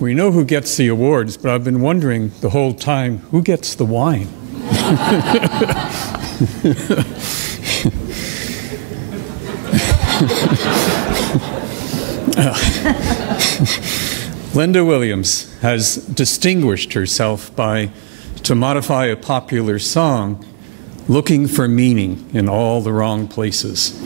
we know who gets the awards, but I've been wondering the whole time, who gets the wine? Linda Williams has distinguished herself by, to modify a popular song, looking for meaning in all the wrong places.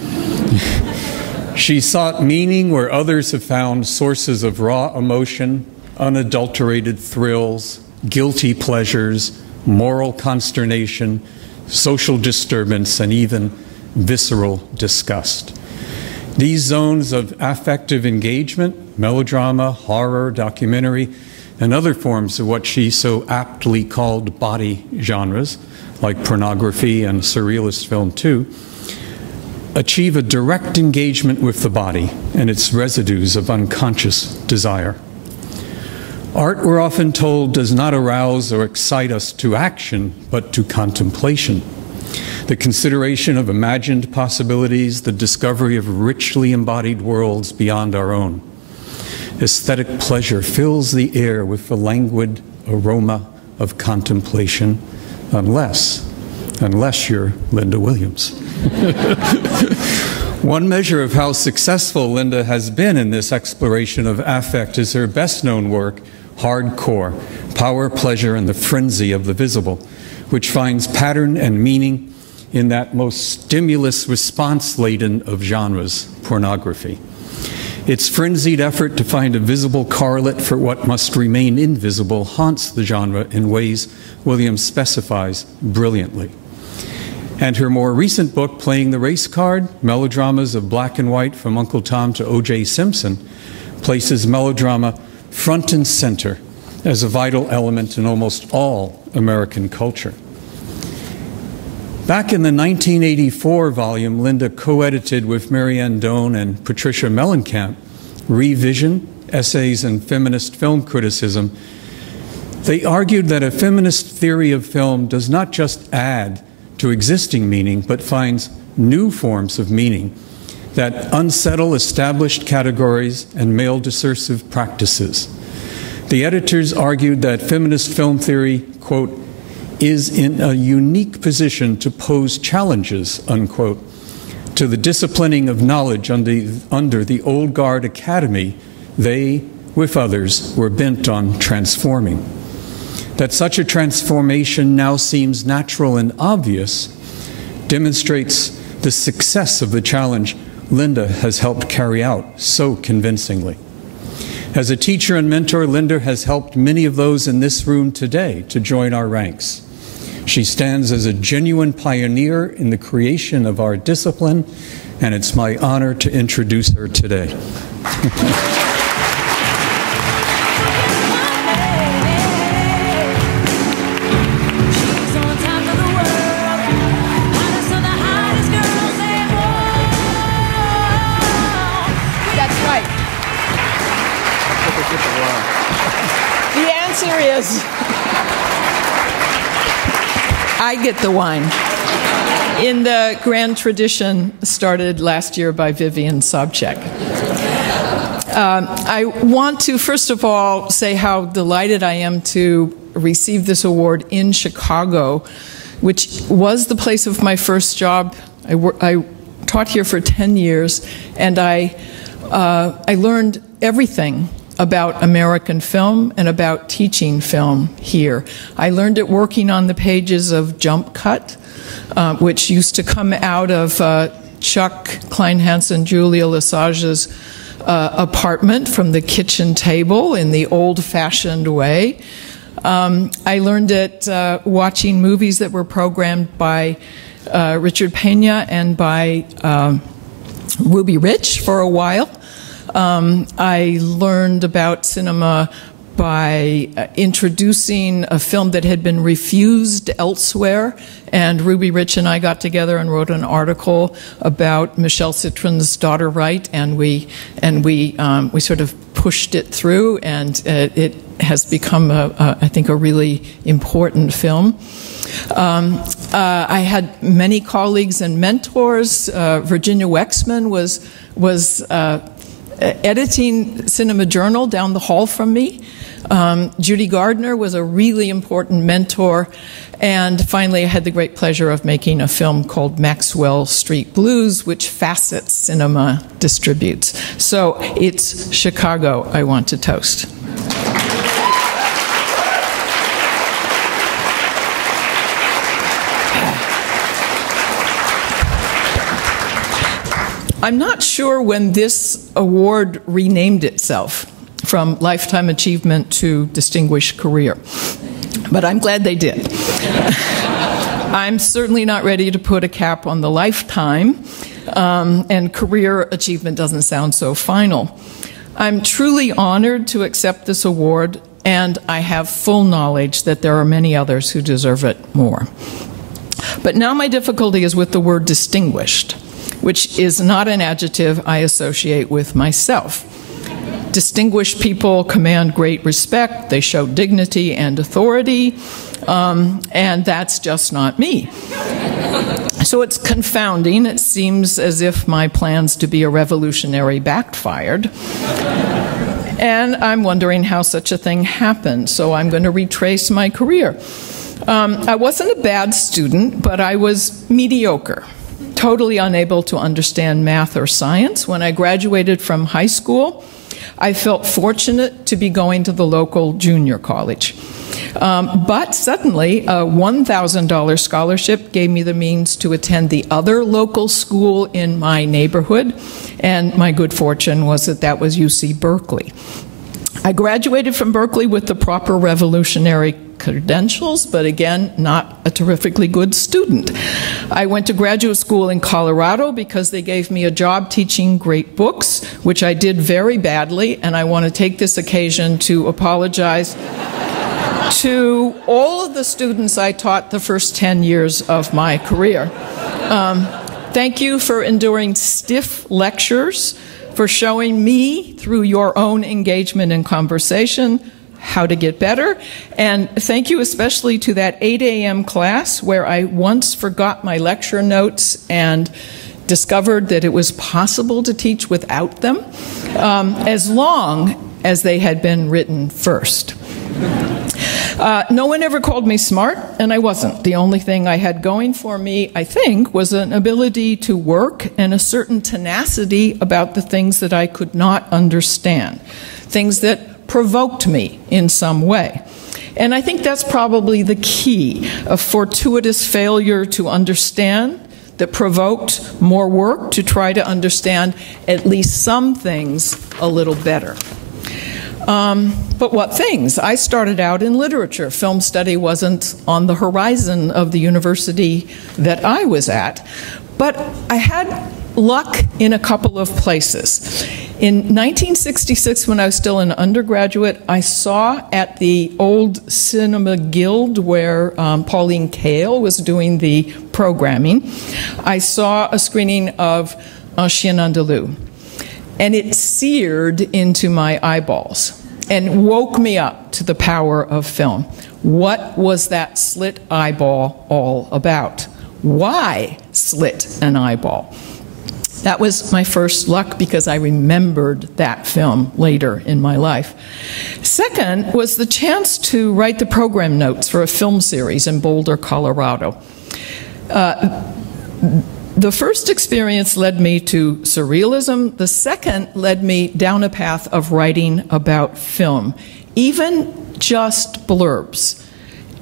She sought meaning where others have found sources of raw emotion, unadulterated thrills, guilty pleasures, moral consternation, social disturbance, and even visceral disgust. These zones of affective engagement, melodrama, horror, documentary, and other forms of what she so aptly called body genres, like pornography and surrealist film too, achieve a direct engagement with the body and its residues of unconscious desire. Art, we're often told, does not arouse or excite us to action, but to contemplation. The consideration of imagined possibilities, the discovery of richly embodied worlds beyond our own. Aesthetic pleasure fills the air with the languid aroma of contemplation, unless you're Linda Williams. One measure of how successful Linda has been in this exploration of affect is her best-known work, Hardcore, Power, Pleasure, and the Frenzy of the Visible, which finds pattern and meaning in that most stimulus-response-laden of genres, pornography. Its frenzied effort to find a visible correlate for what must remain invisible haunts the genre in ways Williams specifies brilliantly. And her more recent book, Playing the Race Card, Melodramas of Black and White from Uncle Tom to O.J. Simpson, places melodrama front and center as a vital element in almost all American culture. Back in the 1984 volume, Linda co-edited with Marianne Doan and Patricia Mellencamp, Revision, Essays in Feminist Film Criticism. They argued that a feminist theory of film does not just add to existing meaning, but finds new forms of meaning that unsettle established categories and male discursive practices. The editors argued that feminist film theory, quote, is in a unique position to pose challenges, unquote, to the disciplining of knowledge under the old guard academy they, with others, were bent on transforming. That such a transformation now seems natural and obvious demonstrates the success of the challenge Linda has helped carry out so convincingly. As a teacher and mentor, Linda has helped many of those in this room today to join our ranks. She stands as a genuine pioneer in the creation of our discipline, and it's my honor to introduce her today. The answer is, I get the wine. In the grand tradition started last year by Vivian Sobchak. I want to, first of all, say how delighted I am to receive this award in Chicago, which was the place of my first job. I taught here for 10 years, and I learned everything about American film and about teaching film here. I learned it working on the pages of Jump Cut, which used to come out of Chuck Klein-Hansen, Julia Lesage's apartment from the kitchen table in the old-fashioned way. I learned it watching movies that were programmed by Richard Pena and by Ruby Rich for a while. I learned about cinema by introducing a film that had been refused elsewhere, and Ruby Rich and I got together and wrote an article about Michelle Citrin's Daughter Right, and we sort of pushed it through, and it has become I think a really important film. I had many colleagues and mentors. Virginia Wexman was editing Cinema Journal down the hall from me. Judy Gardner was a really important mentor. And finally, I had the great pleasure of making a film called Maxwell Street Blues, which Facet Cinema distributes. So it's Chicago I want to toast. I'm not sure when this award renamed itself from Lifetime Achievement to Distinguished Career, but I'm glad they did. I'm certainly not ready to put a cap on the lifetime, and career achievement doesn't sound so final. I'm truly honored to accept this award, and I have full knowledge that there are many others who deserve it more. But now my difficulty is with the word distinguished, which is not an adjective I associate with myself. Distinguished people command great respect, they show dignity and authority, and that's just not me. So it's confounding. It seems as if my plans to be a revolutionary backfired. And I'm wondering how such a thing happened, so I'm going to retrace my career. I wasn't a bad student, but I was mediocre. Totally unable to understand math or science. When I graduated from high school, I felt fortunate to be going to the local junior college. But suddenly, a $1,000 scholarship gave me the means to attend the other local school in my neighborhood, and my good fortune was that that was UC Berkeley. I graduated from Berkeley with the proper revolutionary credentials, but again, not a terrifically good student. I went to graduate school in Colorado because they gave me a job teaching great books, which I did very badly, and I want to take this occasion to apologize to all of the students I taught the first 10 years of my career. Thank you for enduring stiff lectures, for showing me, through your own engagement and conversation, how to get better. And thank you especially to that 8 a.m. class where I once forgot my lecture notes and discovered that it was possible to teach without them, as long as they had been written first. No one ever called me smart, and I wasn't. The only thing I had going for me, I think, was an ability to work and a certain tenacity about the things that I could not understand, things that provoked me in some way. And I think that's probably the key, a fortuitous failure to understand that provoked more work to try to understand at least some things a little better. But what things? I started out in literature. Film study wasn't on the horizon of the university that I was at. But I had luck in a couple of places. In 1966, when I was still an undergraduate, I saw at the old Cinema Guild where Pauline Kael was doing the programming, I saw a screening of Un Chien Andalou. And it seared into my eyeballs and woke me up to the power of film. What was that slit eyeball all about? Why slit an eyeball? That was my first luck because I remembered that film later in my life. Second was the chance to write the program notes for a film series in Boulder, Colorado. The first experience led me to surrealism. The second led me down a path of writing about film, even just blurbs.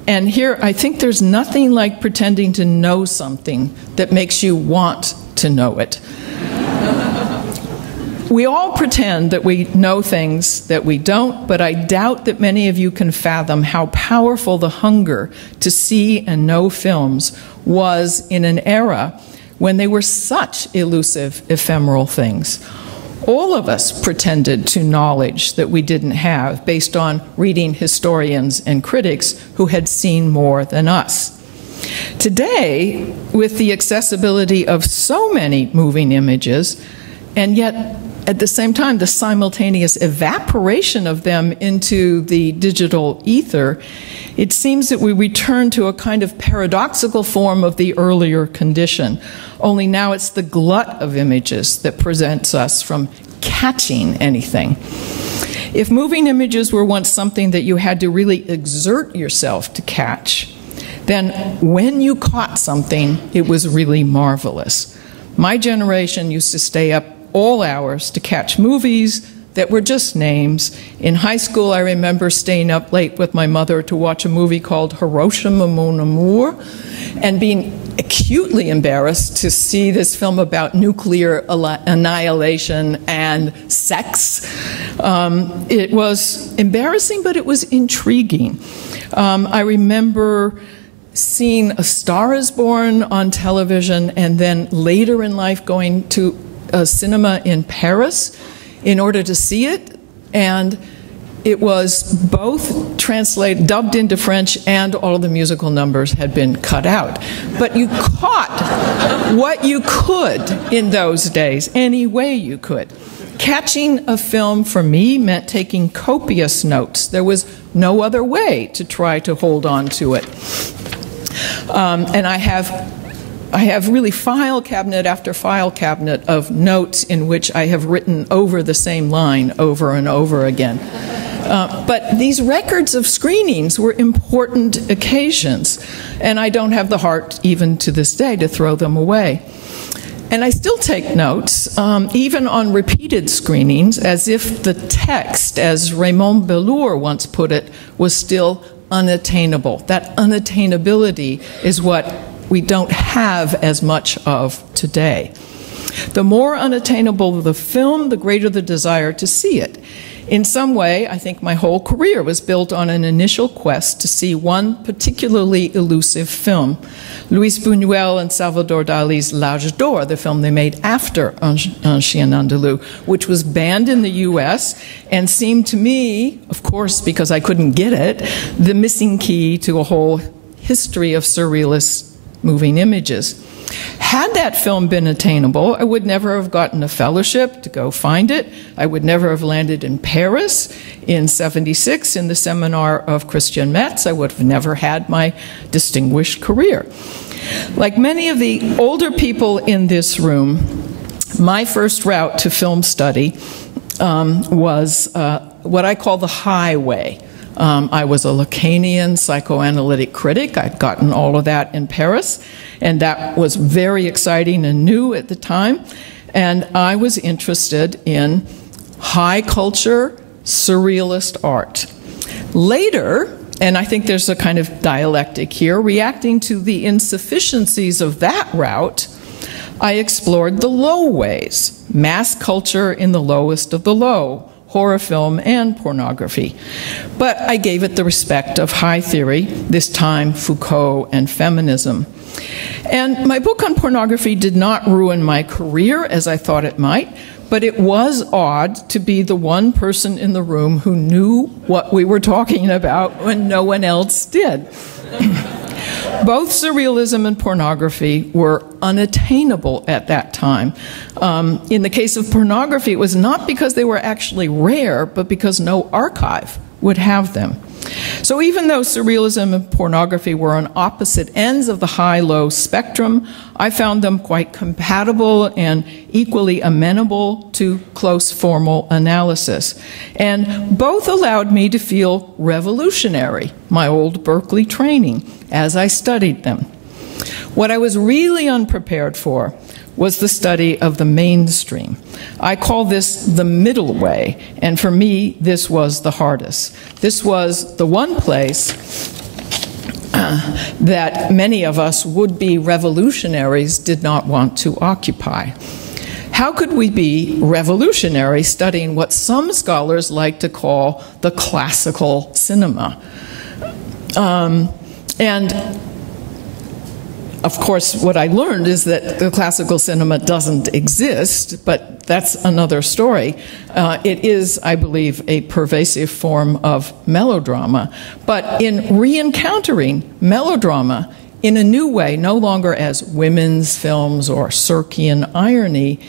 And here, I think there's nothing like pretending to know something that makes you want to know it. We all pretend that we know things that we don't, but I doubt that many of you can fathom how powerful the hunger to see and know films was in an era when they were such elusive, ephemeral things. All of us pretended to knowledge that we didn't have based on reading historians and critics who had seen more than us. Today, with the accessibility of so many moving images, and yet at the same time the simultaneous evaporation of them into the digital ether, it seems that we return to a kind of paradoxical form of the earlier condition. Only now it's the glut of images that presents us from catching anything. If moving images were once something that you had to really exert yourself to catch, then when you caught something, it was really marvelous. My generation used to stay up all hours to catch movies that were just names. In high school, I remember staying up late with my mother to watch a movie called Hiroshima Mon Amour, and being acutely embarrassed to see this film about nuclear annihilation and sex. It was embarrassing, but it was intriguing. I remember seeing A Star is Born on television, and then later in life going to a cinema in Paris in order to see it, and it was both dubbed into French, and all of the musical numbers had been cut out. But you caught what you could in those days, any way you could. Catching a film for me meant taking copious notes. There was no other way to try to hold on to it. And I have really file cabinet after file cabinet of notes in which I have written over the same line over and over again. But these records of screenings were important occasions, and I don't have the heart even to this day to throw them away. And I still take notes, even on repeated screenings, as if the text, as Raymond Bellour once put it, was still unattainable. That unattainability is what we don't have as much of today. The more unattainable the film, the greater the desire to see it. In some way, I think my whole career was built on an initial quest to see one particularly elusive film, Luis Buñuel and Salvador Dali's L'Âge d'Or, the film they made after Un Chien Andalou, which was banned in the US and seemed to me, of course because I couldn't get it, the missing key to a whole history of surrealist moving images. Had that film been attainable, I would never have gotten a fellowship to go find it. I would never have landed in Paris in '76 in the seminar of Christian Metz. I would have never had my distinguished career. Like many of the older people in this room, my first route to film study was what I call the highway. I was a Lacanian psychoanalytic critic. I'd gotten all of that in Paris, and that was very exciting and new at the time. And I was interested in high culture, surrealist art. Later, and I think there's a kind of dialectic here, reacting to the insufficiencies of that route, I explored the low ways, mass culture in the lowest of the low, horror film and pornography. But I gave it the respect of high theory, this time Foucault and feminism. And my book on pornography did not ruin my career as I thought it might, but it was odd to be the one person in the room who knew what we were talking about when no one else did. Both surrealism and pornography were unattainable at that time. In the case of pornography, it was not because they were actually rare, but because no archive would have them. So even though surrealism and pornography were on opposite ends of the high-low spectrum, I found them quite compatible and equally amenable to close formal analysis. And both allowed me to feel revolutionary, my old Berkeley training, as I studied them. What I was really unprepared for was the study of the mainstream. I call this the middle way, and for me, this was the hardest. This was the one place that many of us would-be revolutionaries did not want to occupy. How could we be revolutionary studying what some scholars like to call the classical cinema? And of course, what I learned is that the classical cinema doesn't exist, but that's another story. It is, I believe, a pervasive form of melodrama. But in re-encountering melodrama in a new way, no longer as women's films or Circean irony,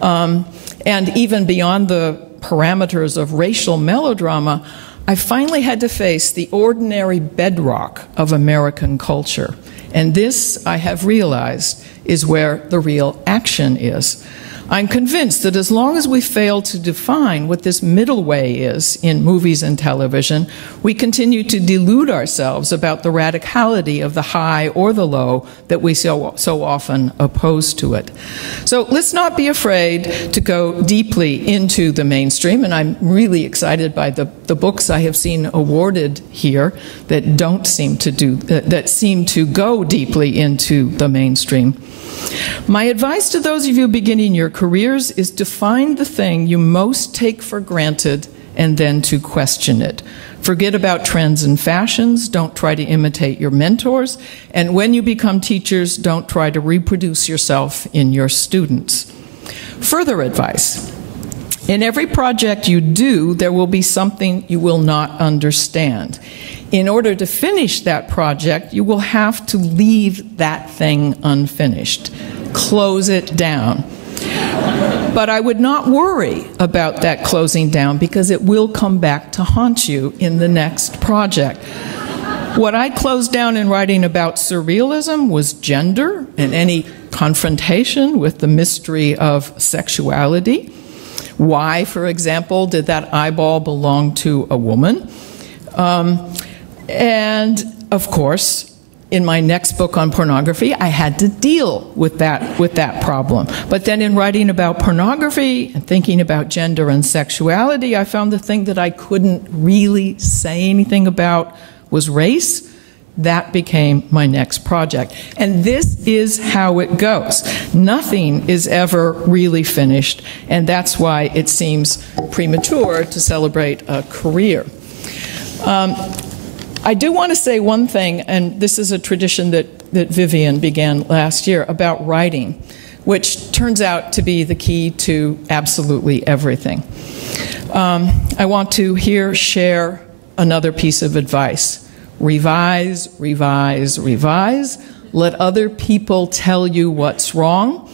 and even beyond the parameters of racial melodrama, I finally had to face the ordinary bedrock of American culture. And this, I have realized, is where the real action is. I'm convinced that as long as we fail to define what this middle way is in movies and television, we continue to delude ourselves about the radicality of the high or the low that we so often oppose to it. So let's not be afraid to go deeply into the mainstream, and I'm really excited by the books I have seen awarded here that don't seem to that seem to go deeply into the mainstream. My advice to those of you beginning your careers is to find the thing you most take for granted and then to question it. Forget about trends and fashions, don't try to imitate your mentors, and when you become teachers, don't try to reproduce yourself in your students. Further advice: in every project you do, there will be something you will not understand. In order to finish that project, you will have to leave that thing unfinished. Close it down. But I would not worry about that closing down because it will come back to haunt you in the next project. What I closed down in writing about surrealism was gender and any confrontation with the mystery of sexuality. Why, for example, did that eyeball belong to a woman? And, of course, in my next book on pornography, I had to deal with that problem. But then in writing about pornography and thinking about gender and sexuality, I found the thing that I couldn't really say anything about was race. That became my next project. And this is how it goes. Nothing is ever really finished, and that's why it seems premature to celebrate a career. I do want to say one thing, and this is a tradition that Vivian began last year, about writing, which turns out to be the key to absolutely everything. I want to here share another piece of advice. Revise, revise, revise. Let other people tell you what's wrong.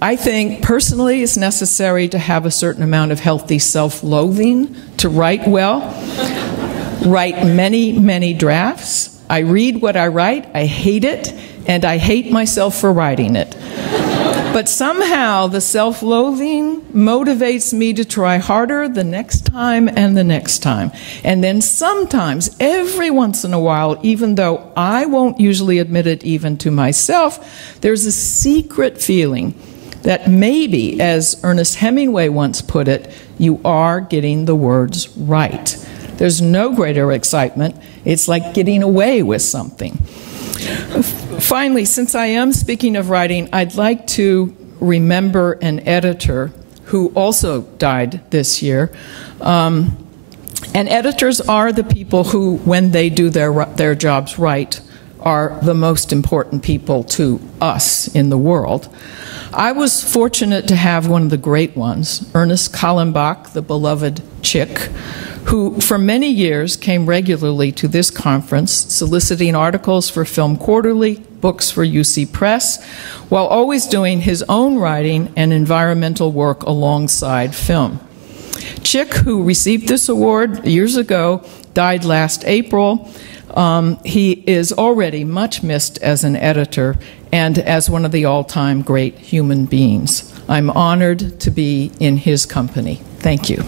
I think personally it's necessary to have a certain amount of healthy self-loathing to write well. Write many, many drafts. I read what I write, I hate it, and I hate myself for writing it. But somehow the self-loathing motivates me to try harder the next time and the next time. And then sometimes, every once in a while, even though I won't usually admit it even to myself, there's a secret feeling that maybe, as Ernest Hemingway once put it, you are getting the words right. There's no greater excitement. It's like getting away with something. Finally, since I am speaking of writing, I'd like to remember an editor who also died this year. And editors are the people who, when they do their jobs right, are the most important people to us in the world. I was fortunate to have one of the great ones, Ernest Kallenbach, the beloved Chick, who for many years came regularly to this conference, soliciting articles for Film Quarterly, books for UC Press, while always doing his own writing and environmental work alongside film. Chick, who received this award years ago, died last April. He is already much missed as an editor and as one of the all-time great human beings. I'm honored to be in his company. Thank you.